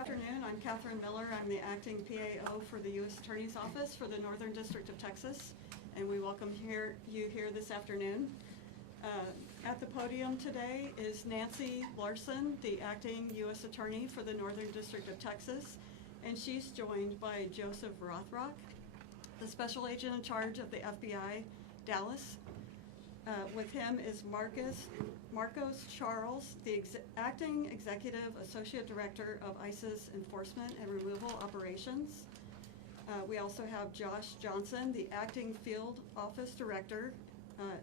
afternoon. I'm Catherine Miller. I'm the acting PAO for the U.S. Attorney's Office for the Northern District of Texas, and we welcome you here this afternoon. At the podium today is Nancy Larson, the acting U.S. Attorney for the Northern District of Texas, and she's joined by Joseph Rothrock, the Special Agent in charge of the FBI, Dallas. With him is Marcos Charles, the Acting Executive Associate Director of ICE's Enforcement and Removal Operations. We also have Josh Johnson, the Acting Field Office Director,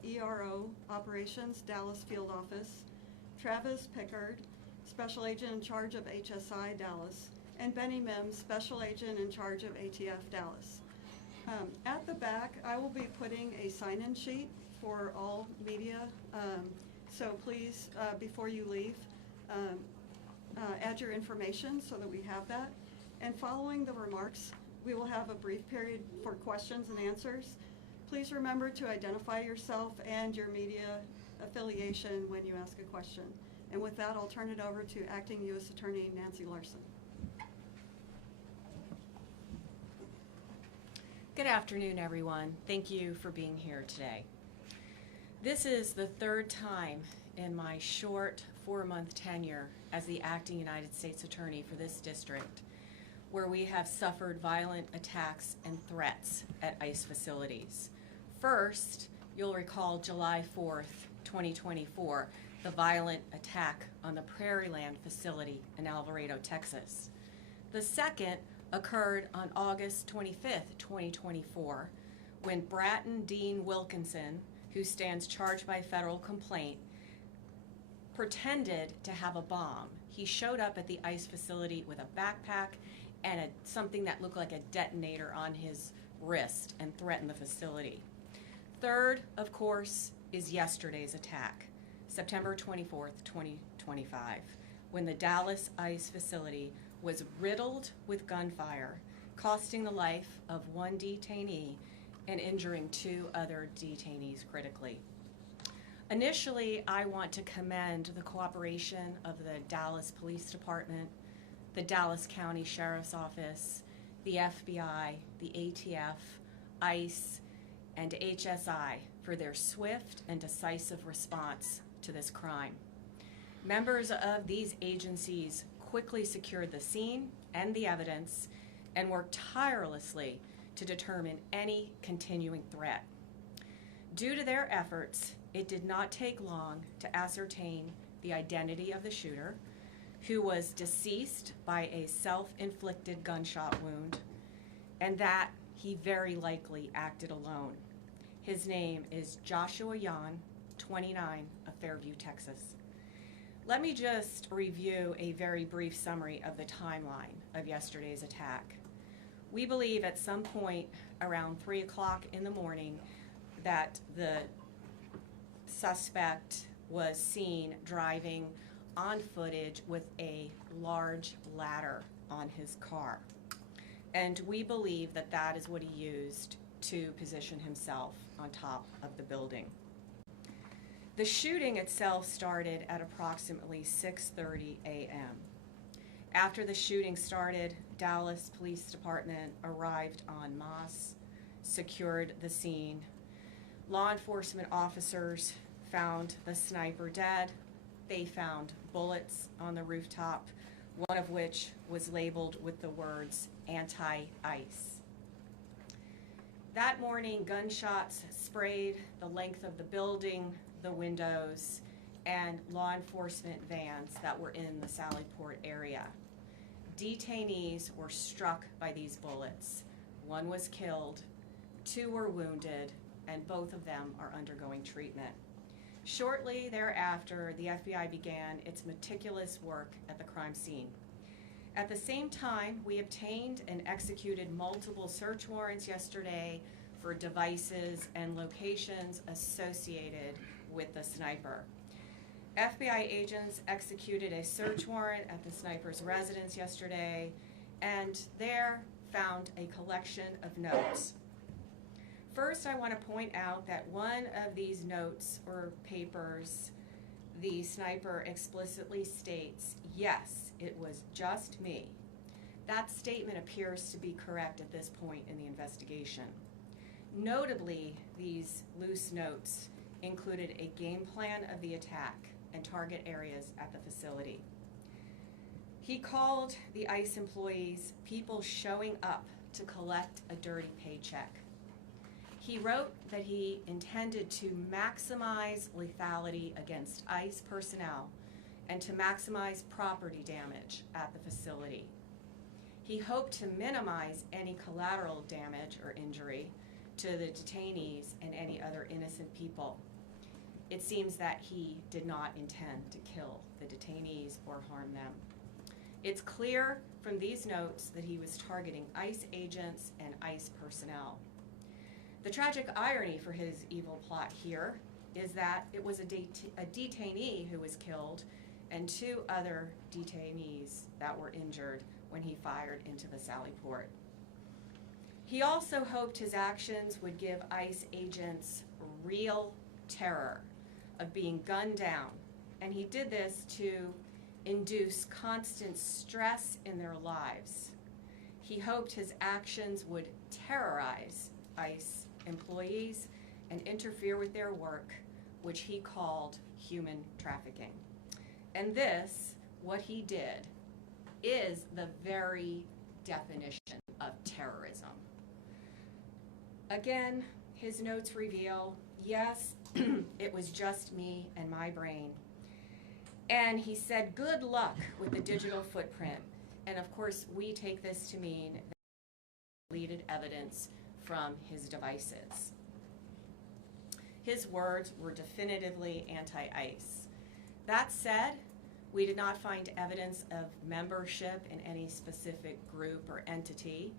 ERO Operations, Dallas Field Office. Travis Pickard, Special Agent in charge of HSI, Dallas. And Benny Mims, Special Agent in charge of ATF, Dallas. At the back, I will be putting a sign-in sheet for all media, so please, before you leave, add your information so that we have that. And following the remarks, we will have a brief period for questions and answers. Please remember to identify yourself and your media affiliation when you ask a question. And with that, I'll turn it over to Acting U.S. Attorney Nancy Larson. Good afternoon, everyone. Thank you for being here today. This is the third time in my short 4-month tenure as the acting United States Attorney for this district where we have suffered violent attacks and threats at ICE facilities. First, you'll recall July 4th, 2024, the violent attack on the Prairieland facility in Alvarado, Texas. The second occurred on August 25th, 2024, when Bratton Dean Wilkinson, who stands charged by federal complaint, pretended to have a bomb. He showed up at the ICE facility with a backpack and something that looked like a detonator on his wrist and threatened the facility. Third, of course, is yesterday's attack, September 24th, 2025, when the Dallas ICE facility was riddled with gunfire, costing the life of one detainee and injuring 2 other detainees critically. Initially, I want to commend the cooperation of the Dallas Police Department, the Dallas County Sheriff's Office, the FBI, the ATF, ICE, and HSI for their swift and decisive response to this crime. Members of these agencies quickly secured the scene and the evidence and worked tirelessly to determine any continuing threat. Due to their efforts, it did not take long to ascertain the identity of the shooter, who was deceased by a self-inflicted gunshot wound, and that he very likely acted alone. His name is Joshua Yan, 29, of Fairview, Texas. Let me just review a very brief summary of the timeline of yesterday's attack. We believe at some point around 3 o'clock in the morning that the suspect was seen driving on footage with a large ladder on his car. And we believe that that is what he used to position himself on top of the building. The shooting itself started at approximately 6:30 a.m. After the shooting started, Dallas Police Department arrived en masse, secured the scene. Law enforcement officers found the sniper dead. They found bullets on the rooftop, one of which was labeled with the words anti-ICE. That morning, gunshots sprayed the length of the building, the windows, and law enforcement vans that were in the Sallyport area. Detainees were struck by these bullets. 1 was killed, 2 were wounded, and both of them are undergoing treatment. Shortly thereafter, the FBI began its meticulous work at the crime scene. At the same time, we obtained and executed multiple search warrants yesterday for devices and locations associated with the sniper. FBI agents executed a search warrant at the sniper's residence yesterday and there found a collection of notes. First, I want to point out that one of these notes or papers, the sniper explicitly states, yes, it was just me. That statement appears to be correct at this point in the investigation. Notably, these loose notes included a game plan of the attack and target areas at the facility. He called the ICE employees people showing up to collect a dirty paycheck. He wrote that he intended to maximize lethality against ICE personnel and to maximize property damage at the facility. He hoped to minimize any collateral damage or injury to the detainees and any other innocent people. It seems that he did not intend to kill the detainees or harm them. It's clear from these notes that he was targeting ICE agents and ICE personnel. The tragic irony for his evil plot here is that it was a detainee who was killed and 2 other detainees that were injured when he fired into the Sally Port. He also hoped his actions would give ICE agents real terror of being gunned down, and he did this to induce constant stress in their lives. He hoped his actions would terrorize ICE employees and interfere with their work, which he called human trafficking. And this, what he did, is the very definition of terrorism. Again, his notes reveal, yes, it was just me and my brain. And he said, good luck with the digital footprint. And of course, we take this to mean that he deleted evidence from his devices. His words were definitively anti-ICE. That said, we did not find evidence of membership in any specific group or entity,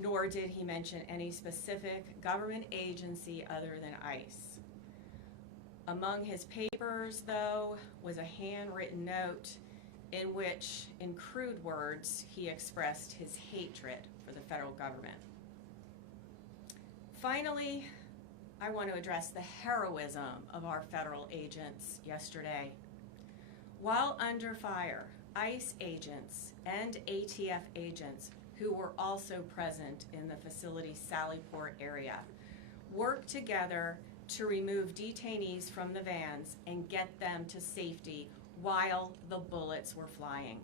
nor did he mention any specific government agency other than ICE. Among his papers, though, was a handwritten note in which, in crude words, he expressed his hatred for the federal government. Finally, I want to address the heroism of our federal agents yesterday. While under fire, ICE agents and ATF agents who were also present in the facility's Sally Port area worked together to remove detainees from the vans and get them to safety while the bullets were flying.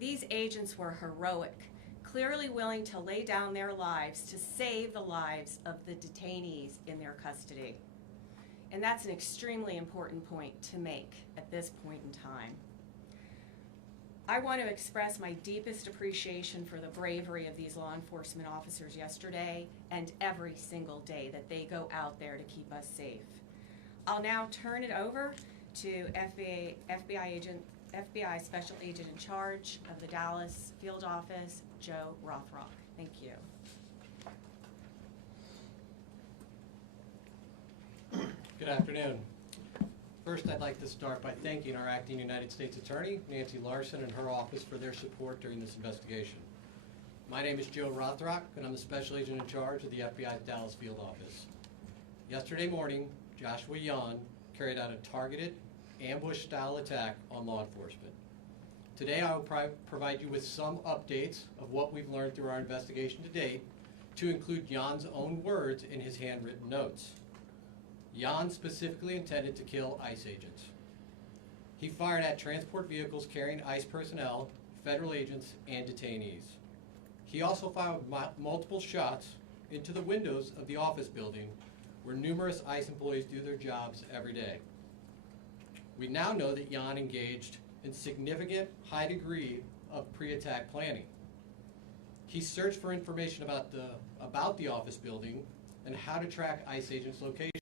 These agents were heroic, clearly willing to lay down their lives to save the lives of the detainees in their custody. And that's an extremely important point to make at this point in time. I want to express my deepest appreciation for the bravery of these law enforcement officers yesterday and every single day that they go out there to keep us safe. I'll now turn it over to FBI Special Agent in Charge of the Dallas Field Office, Joe Rothrock. Thank you. Good afternoon. First, I'd like to start by thanking our acting United States Attorney, Nancy Larson, and her office for their support during this investigation. My name is Joe Rothrock, and I'm the Special Agent in Charge of the FBI's Dallas Field Office. Yesterday morning, Joshua Yan carried out a targeted, ambush-style attack on law enforcement. Today, I will provide you with some updates of what we've learned through our investigation to date, to include Yan's own words in his handwritten notes. Yan specifically intended to kill ICE agents. He fired at transport vehicles carrying ICE personnel, federal agents, and detainees. He also fired multiple shots into the windows of the office building where numerous ICE employees do their jobs every day. We now know that Yan engaged in significant high degree of pre-attack planning. He searched for information about the office building and how to track ICE agents' locations.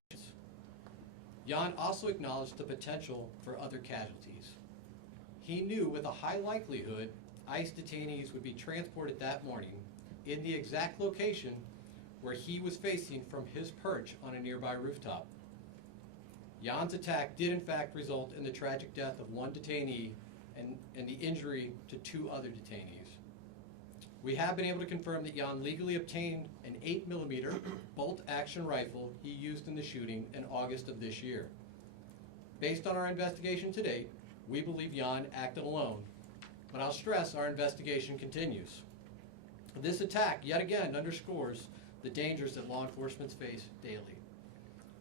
Yan also acknowledged the potential for other casualties. He knew with a high likelihood ICE detainees would be transported that morning in the exact location where he was facing from his perch on a nearby rooftop. Yan's attack did in fact result in the tragic death of one detainee and the injury to 2 other detainees. We have been able to confirm that Yan legally obtained an 8mm bolt-action rifle he used in the shooting in August of this year. Based on our investigation to date, we believe Yan acted alone, but I'll stress our investigation continues. This attack, yet again, underscores the dangers that law enforcement face daily.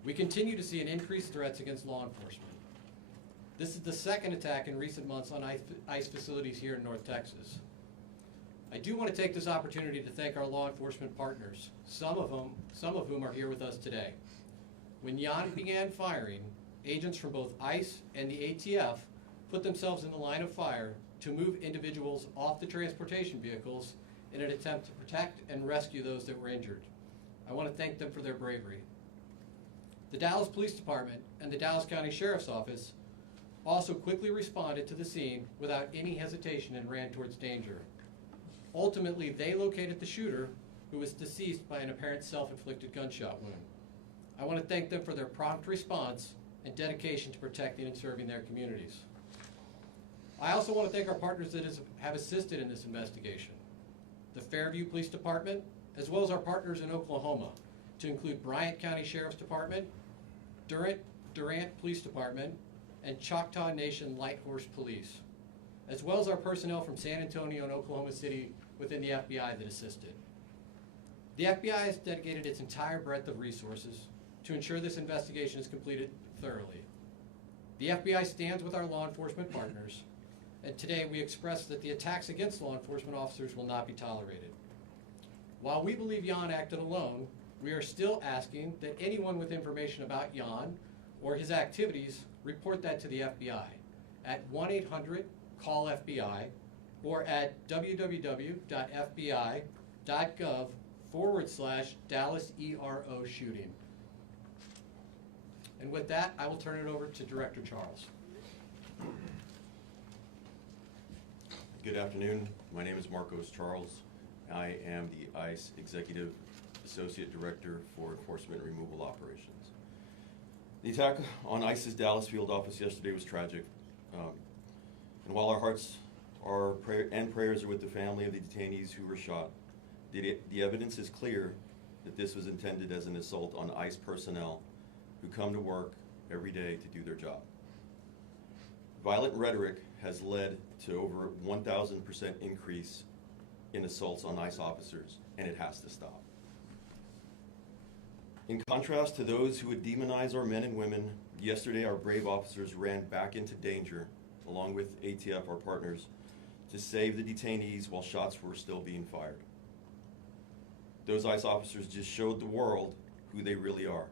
We continue to see an increased threats against law enforcement. This is the second attack in recent months on ICE facilities here in North Texas. I do want to take this opportunity to thank our law enforcement partners, some of whom are here with us today. When Jan began firing, agents from both ICE and the ATF put themselves in the line of fire to move individuals off the transportation vehicles in an attempt to protect and rescue those that were injured. I want to thank them for their bravery. The Dallas Police Department and the Dallas County Sheriff's Office also quickly responded to the scene without any hesitation and ran towards danger. Ultimately, they located the shooter, who was deceased by an apparent self-inflicted gunshot wound. I want to thank them for their prompt response and dedication to protecting and serving their communities. I also want to thank our partners that have assisted in this investigation. The Fairview Police Department, as well as our partners in Oklahoma, to include Bryant County Sheriff's Department, Durant Police Department, and Choctaw Nation Light Horse Police, as well as our personnel from San Antonio and Oklahoma City within the FBI that assisted. The FBI has dedicated its entire breadth of resources to ensure this investigation is completed thoroughly. The FBI stands with our law enforcement partners, and today we express that the attacks against law enforcement officers will not be tolerated. While we believe Jan acted alone, we are still asking that anyone with information about Jan or his activities report that to the FBI at 1-800-CALL-FBI or at www.fbi.gov/Dallas ERO shooting. And with that, I will turn it over to Director Charles. Good afternoon. My name is Marcos Charles. I am the ICE Executive Associate Director for Enforcement and Removal Operations. The attack on ICE's Dallas field office yesterday was tragic. And while our hearts and prayers are with the family of the detainees who were shot, the evidence is clear that this was intended as an assault on ICE personnel who come to work every day to do their job. Violent rhetoric has led to over 1,000% increase in assaults on ICE officers, and it has to stop. In contrast to those who would demonize our men and women, yesterday our brave officers ran back into danger, along with ATF, our partners, to save the detainees while shots were still being fired. Those ICE officers just showed the world who they really are.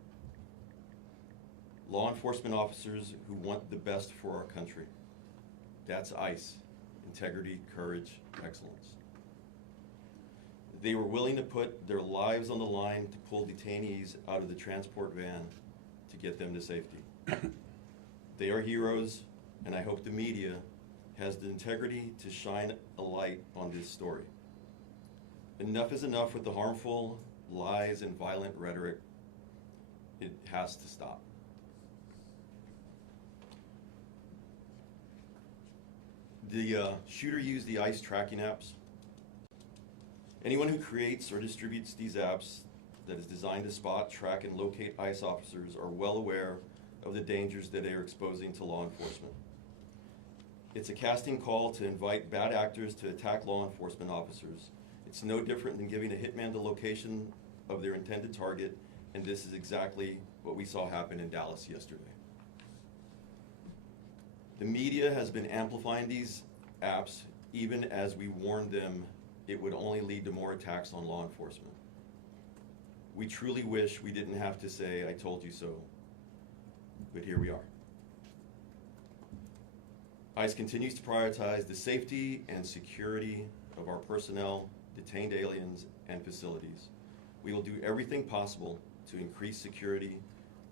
Law enforcement officers who want the best for our country. That's ICE. Integrity, courage, excellence. They were willing to put their lives on the line to pull detainees out of the transport van to get them to safety. They are heroes, and I hope the media has the integrity to shine a light on this story. Enough is enough with the harmful lies and violent rhetoric. It has to stop. The shooter used the ICE tracking apps. Anyone who creates or distributes these apps that is designed to spot, track, and locate ICE officers are well aware of the dangers that they are exposing to law enforcement. It's a casting call to invite bad actors to attack law enforcement officers. It's no different than giving a hitman the location of their intended target, and this is exactly what we saw happen in Dallas yesterday. The media has been amplifying these apps even as we warned them it would only lead to more attacks on law enforcement. We truly wish we didn't have to say, "I told you so," but here we are. ICE continues to prioritize the safety and security of our personnel, detained aliens, and facilities. We will do everything possible to increase security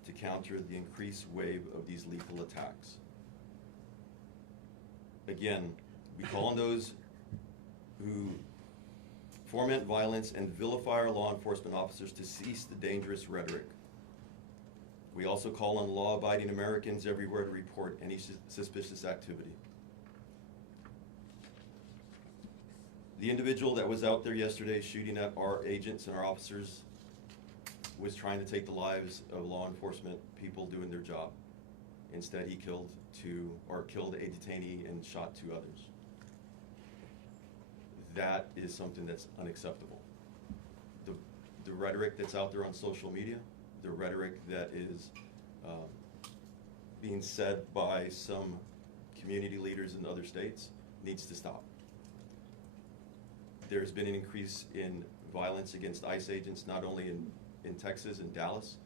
to counter the increased wave of these lethal attacks. Again, we call on those who foment violence and vilify our law enforcement officers to cease the dangerous rhetoric. We also call on law-abiding Americans everywhere to report any suspicious activity. The individual that was out there yesterday shooting at our agents and our officers was trying to take the lives of law enforcement people doing their job. Instead, he killed a detainee and shot 2 others. that is something that's unacceptable. The rhetoric that's out there on social media, the rhetoric that is being said by some community leaders in other states needs to stop. There's been an increase in violence against ICE agents, not only in Texas and Dallas,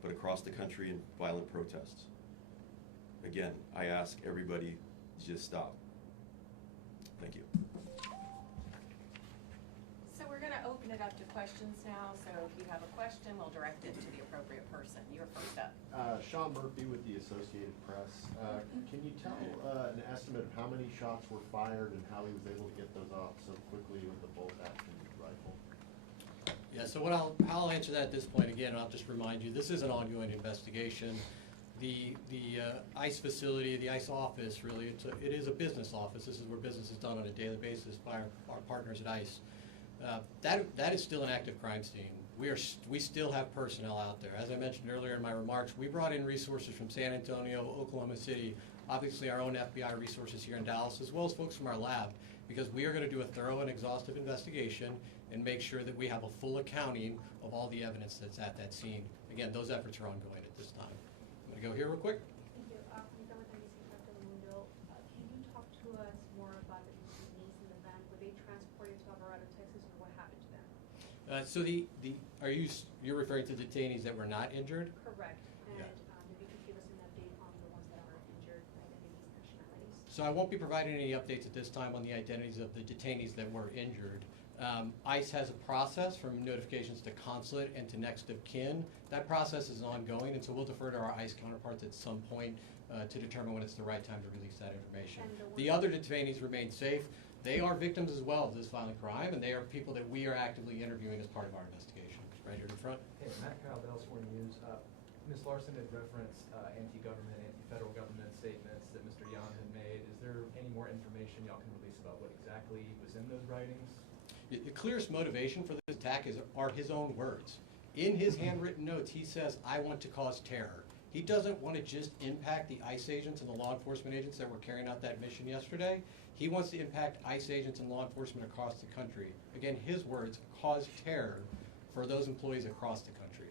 but across the country in violent protests. Again, I ask everybody to just stop. Thank you. So we're going to open it up to questions now. So if you have a question, we'll direct it to the appropriate person. You're first up. Sean Murphy with the Associated Press. Can you tell an estimate of how many shots were fired and how he was able to get those off so quickly with the bolt-action rifle? Yeah, so how I'll answer that at this point, again, I'll just remind you, this is an ongoing investigation. The ICE facility, the ICE office, really, it is a business office. This is where business is done on a daily basis by our partners at ICE. That is still an active crime scene. We still have personnel out there. As I mentioned earlier in my remarks, we brought in resources from San Antonio, Oklahoma City, obviously our own FBI resources here in Dallas, as well as folks from our lab, because we are going to do a thorough and exhaustive investigation and make sure that we have a full accounting of all the evidence that's at that scene. Again, those efforts are ongoing at this time. I'm going to go here real quick. Thank you. Anita with NBC Telemundo. Can you talk to us more about the detainees in the van? Were they transported to Alvarado, Texas, or what happened to them? So you're referring to detainees that were not injured? Correct. And Yeah. maybe you could give us an update on the ones that are injured, identities, nationalities. So I won't be providing any updates at this time on the identities of the detainees that were injured. ICE has a process from notifications to consulate and to next of kin. That process is ongoing, and so we'll defer to our ICE counterparts at some point to determine when it's the right time to release that information. And The other detainees remain safe. They are victims as well of this violent crime, and they are people that we are actively interviewing as part of our investigation. Right here in front. Hey, Matt Kyle, Dallas Morning News. Ms. Larson had referenced anti-government, anti-federal government statements that Mr. Yan had made. Is there any more information y'all can release about what exactly was in those writings? The clearest motivation for this attack are his own words. In his handwritten notes, he says, "I want to cause terror." He doesn't want to just impact the ICE agents and the law enforcement agents that were carrying out that mission yesterday. He wants to impact ICE agents and law enforcement across the country. Again, his words, cause terror for those employees across the country.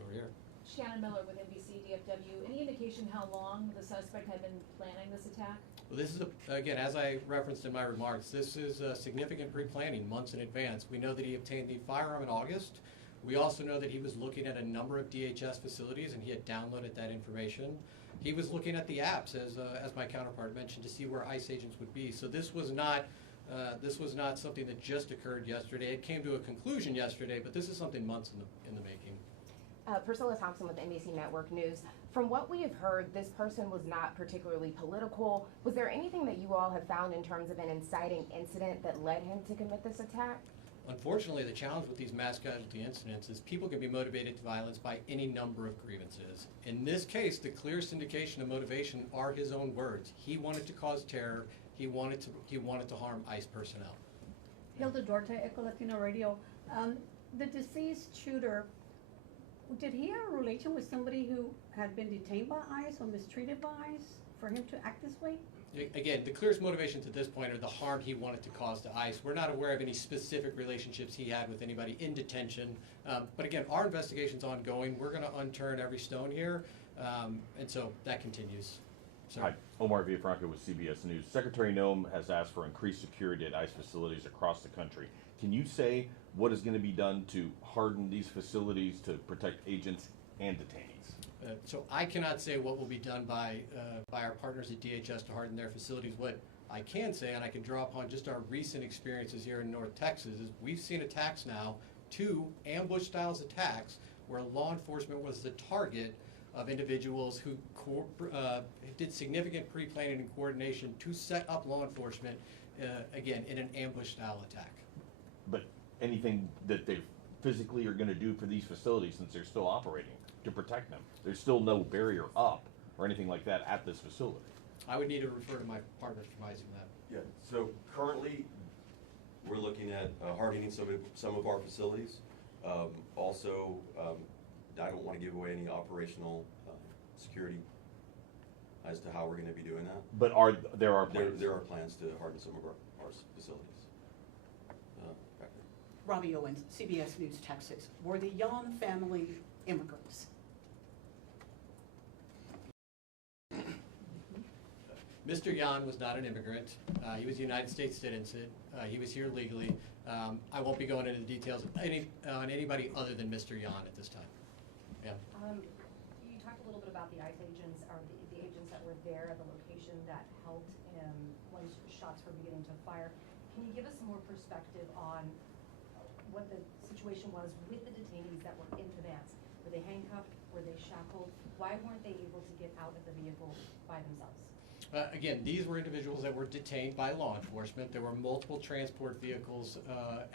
Over here. Shannon Miller with NBC DFW. Any indication how long the suspect had been planning this attack? Well, this is, again, as I referenced in my remarks, this is significant pre-planning months in advance. We know that he obtained the firearm in August. We also know that he was looking at a number of DHS facilities and he had downloaded that information. He was looking at the apps, as my counterpart mentioned, to see where ICE agents would be. So this was not something that just occurred yesterday. It came to a conclusion yesterday, but this is something months in the making. Priscilla Thompson with NBC Network News. From what we have heard, this person was not particularly political. Was there anything that you all have found in terms of an inciting incident that led him to commit this attack? Unfortunately, the challenge with these mass casualty incidents is people can be motivated to violence by any number of grievances. In this case, the clearest indication of motivation are his own words. He wanted to cause terror. He wanted to harm ICE personnel. Hilda Duarte, Echo Latino Radio. The deceased shooter, did he have a relation with somebody who had been detained by ICE or mistreated by ICE for him to act this way? Again, the clearest motivations at this point are the harm he wanted to cause to ICE. We're not aware of any specific relationships he had with anybody in detention. But again, our investigation's ongoing. We're going to unturn every stone here, and so that continues. So, Hi, Omar Villafranca with CBS News. Secretary Noem has asked for increased security at ICE facilities across the country. Can you say what is going to be done to harden these facilities to protect agents and detainees? So I cannot say what will be done by our partners at DHS to harden their facilities. What I can say, and I can draw upon just our recent experiences here in North Texas, is we've seen attacks now, 2 ambush-style attacks, where law enforcement was the target of individuals who did significant pre-planning and coordination to set up law enforcement, again, in an ambush-style attack. But anything that they physically are going to do for these facilities, since they're still operating, to protect them? There's still no barrier up or anything like that at this facility. I would need to refer to my partners advising that. Yeah, so currently, we're looking at hardening some of our facilities. Also, I don't want to give away any operational security as to how we're going to be doing that. But there are plans? There are plans to harden some of our facilities. Robbie Owens, CBS News, Texas. Were the Yon family immigrants? Mr. Yan was not an immigrant. He was a United States citizen. He was here legally. I won't be going into the details on anybody other than Mr. Yan at this time. Yeah. You talked a little bit about the ICE agents, or the agents that were there at the location that helped when shots were beginning to fire. Can you give us some more perspective on what the situation was with the detainees that were in the vans? Were they handcuffed? Were they shackled? Why weren't they able to get out of the vehicle by themselves? Again, these were individuals that were detained by law enforcement. There were multiple transport vehicles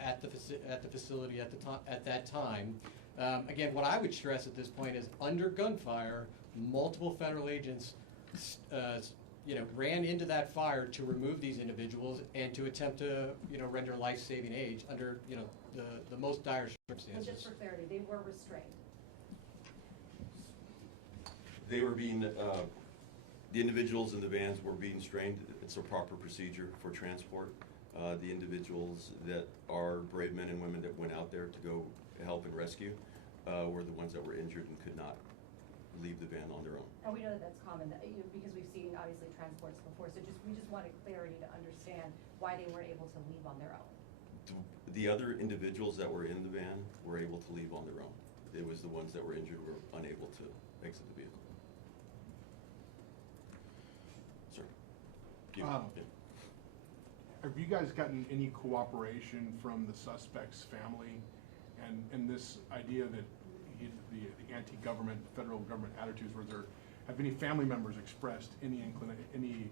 at the facility at that time. Again, what I would stress at this point is under gunfire, multiple federal agents ran into that fire to remove these individuals and to attempt to render life-saving aid under the most dire circumstances. So just for clarity, they were restrained. They were being, the individuals in the vans were being strained. It's a proper procedure for transport. The individuals that are brave men and women that went out there to go help and rescue were the ones that were injured and could not leave the van on their own. And we know that that's common, because we've seen obviously transports before, so we just wanted clarity to understand why they weren't able to leave on their own. The other individuals that were in the van were able to leave on their own. It was the ones that were injured were unable to exit the vehicle. Sir? Yeah. Have you guys gotten any cooperation from the suspect's family and this idea that the anti-government, federal government attitudes, have any family members expressed any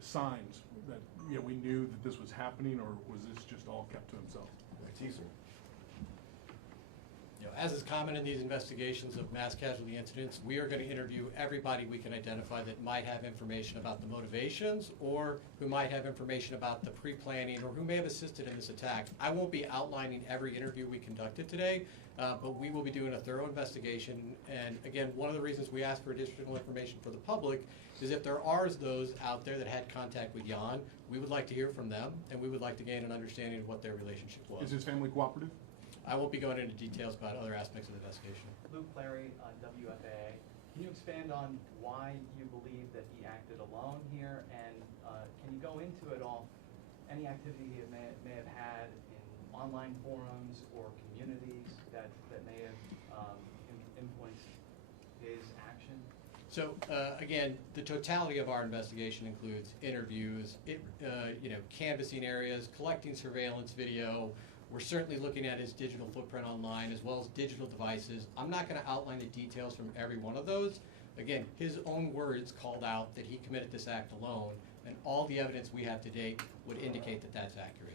signs that we knew that this was happening, or was this just all kept to himself? As is common in these investigations of mass casualty incidents, we are going to interview everybody we can identify that might have information about the motivations or who might have information about the pre-planning or who may have assisted in this attack. I won't be outlining every interview we conducted today, but we will be doing a thorough investigation. And again, one of the reasons we ask for additional information for the public is if there are those out there that had contact with Jan, we would like to hear from them, and we would like to gain an understanding of what their relationship was. Is his family cooperative? I won't be going into details about other aspects of the investigation. Luke Clary, WFAA. Can you expand on why you believe that he acted alone here, and can you go into it all, any activity he may have had in online forums or communities that may have influenced his action? So again, the totality of our investigation includes interviews, canvassing areas, collecting surveillance video. We're certainly looking at his digital footprint online as well as digital devices. I'm not going to outline the details from every one of those. Again, his own words called out that he committed this act alone, and all the evidence we have to date would indicate that that's accurate.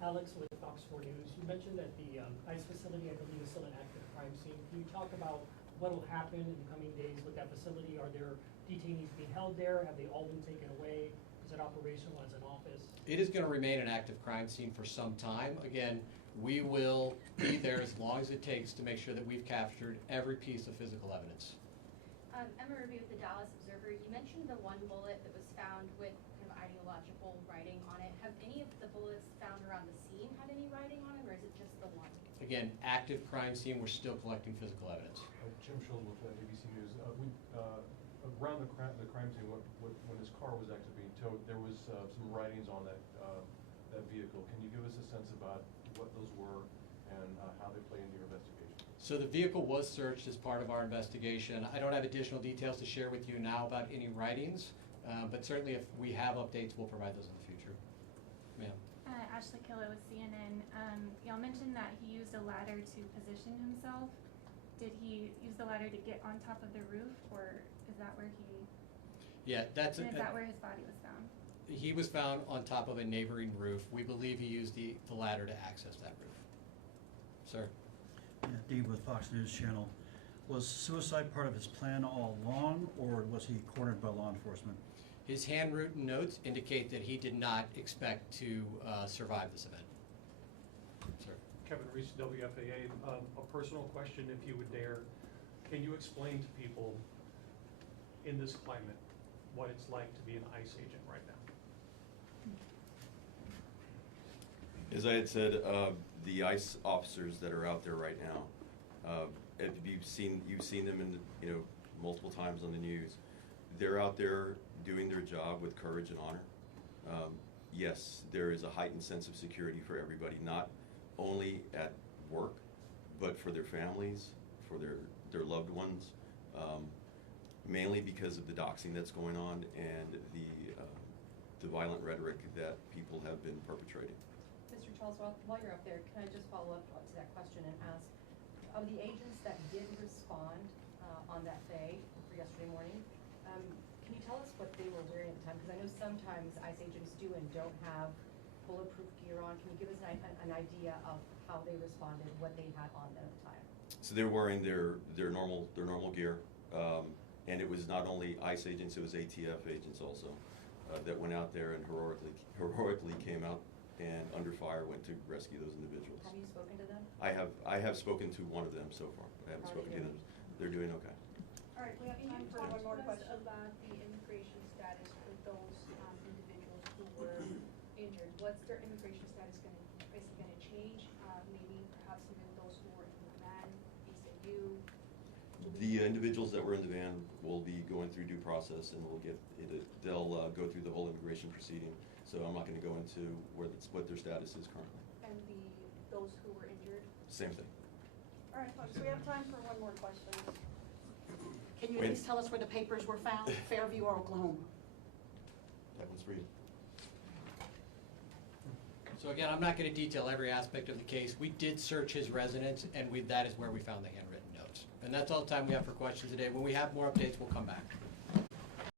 Alex with Fox 4 News. You mentioned that the ICE facility, I believe, is still an active crime scene. Can you talk about what will happen in the coming days with that facility? Are there detainees being held there? Have they all been taken away? Is it operational as an office? It is going to remain an active crime scene for some time. Again, we will be there as long as it takes to make sure that we've captured every piece of physical evidence. Emma Ruby with the Dallas Observer. You mentioned the one bullet that was found with kind of ideological writing on it. Have any of the bullets found around the scene had any writing on them, or is it just the one? Again, active crime scene. We're still collecting physical evidence. Jim Schultz with ABC News. Around the crime scene, when his car was actually being towed, there was some writings on that vehicle. Can you give us a sense about what those were and how they play into your investigation? So the vehicle was searched as part of our investigation. I don't have additional details to share with you now about any writings, but certainly if we have updates, we'll provide those in the future. Ma'am. Ashley Killer with CNN. Y'all mentioned that he used a ladder to position himself. Did he use the ladder to get on top of the roof, or is that where he? Yeah, is that where his body was found? He was found on top of a neighboring roof. We believe he used the ladder to access that roof. Sir. Yeah, Dave with Fox News Channel. Was suicide part of his plan all along, or was he cornered by law enforcement? His handwritten notes indicate that he did not expect to survive this event. Sir. Kevin Reese, WFAA. A personal question, if you would dare. Can you explain to people in this climate what it's like to be an ICE agent right now? As I had said, the ICE officers that are out there right now, if you've seen them in multiple times on the news. They're out there doing their job with courage and honor. Yes, there is a heightened sense of security for everybody, not only at work, but for their families, for their loved ones, mainly because of the doxing that's going on and the violent rhetoric that people have been perpetrating. Mr. Charles, while you're up there, can I just follow up to that question and ask, of the agents that did respond on that day, for yesterday morning, can you tell us what they were wearing at the time? Because I know sometimes ICE agents do and don't have bulletproof gear on. Can you give us an idea of how they responded, what they had on them at the time? So they're wearing their normal gear, and it was not only ICE agents, it was ATF agents also that went out there and heroically came out and under fire went to rescue those individuals. Have you spoken to them? I have spoken to one of them so far. I haven't spoken to them. They're doing okay. All right, we have time for one more question. About the immigration status for those individuals who were injured. What's their immigration status gonna change? Maybe perhaps even those who were in the van, visa. The individuals that were in the van will be going through due process, and they'll go through the whole immigration proceeding. So I'm not going to go into what their status is currently. And those who were injured? Same thing. All right, folks, we have time for one more question. Can you at least tell us where the papers were found, Fairview or Oklahoma? That one's for you. So again, I'm not going to detail every aspect of the case. We did search his residence, and that is where we found the handwritten notes. And that's all the time we have for questions today. When we have more updates, we'll come back.